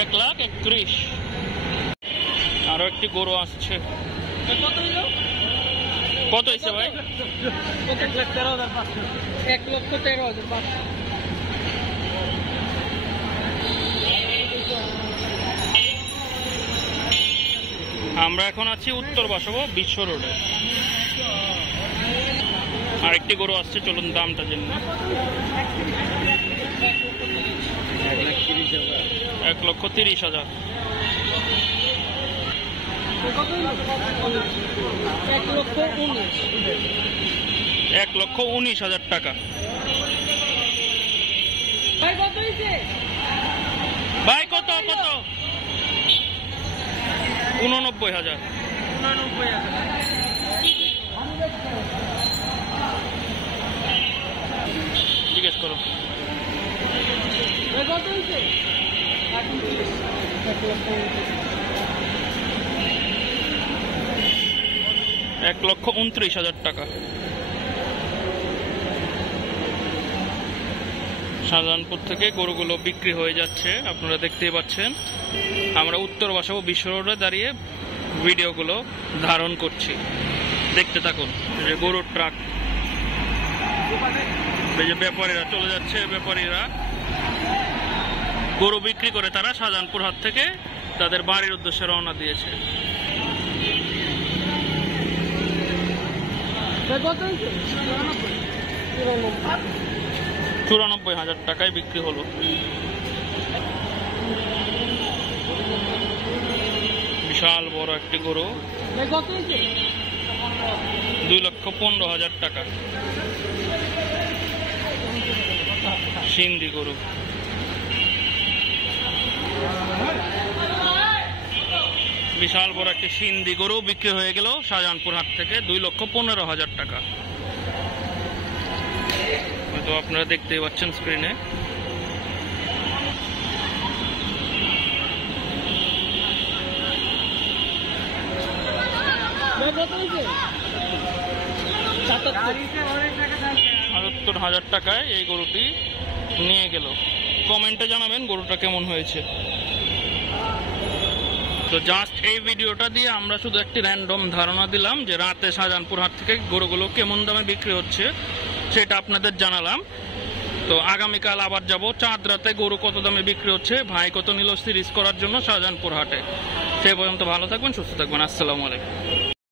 1,31,000। আরো একটি গরু আসছে। কত হয়েছে ভাই? 1,13,500। আমরা এখন আছি উত্তর বাসব বিশ্ব রোডে। আরেকটি গরু আসছে, চলুন দামটা জেনে। 1,30,000। 1,19,000 টাকা। ভাই কত কত? 89,000। জিজ্ঞেস করো। 1,29,000 টাকা। শাহজাহানপুর থেকে গরুগুলো বিক্রি হয়ে যাচ্ছে, আপনারা দেখতেই পাচ্ছেন। আমরা উত্তর বাসাবো বিশ্ব রোডে দাঁড়িয়ে ভিডিওগুলো ধারণ করছি, দেখতে থাকুন। যে গরুর ট্রাক, এই যে ব্যাপারীরা চলে যাচ্ছে, ব্যাপারীরা গরু বিক্রি করে তারা শাহজাহানপুর হাট থেকে তাদের বাড়ির উদ্দেশ্যে রওনা দিয়েছে। 94,000 টাকায় বিক্রি হলো। বিশাল বড় একটি গরু, 2,15,000 টাকা। সিন্ধি গরু। বিশাল বড় একটি সিন্ধি গরু বিক্রি হয়ে গেল শাহজাহানপুর হাট থেকে 2,15,000 টাকা। তো আপনারা দেখতেই পাচ্ছেন স্ক্রিনে। $77,000 টাকায় এই গরুটি নিয়ে গেল। কমেন্টে জানাবেন গরুটা কেমন হয়েছে। তো জাস্ট এই ভিডিওটা দিয়ে আমরা শুধু একটি র্যান্ডম ধারণা দিলাম যে রাতে শাহজাহানপুর হাট থেকে গরুগুলো কেমন দামে বিক্রি হচ্ছে সেটা আপনাদের জানালাম। তো আগামীকাল আবার যাব চাঁদ রাতে গরু কত দামে বিক্রি হচ্ছে, ভাই কত নিল সিরিজ করার জন্য শাহজাহানপুর হাটে। সে পর্যন্ত ভালো থাকবেন, সুস্থ থাকবেন। আসসালামু আলাইকুম।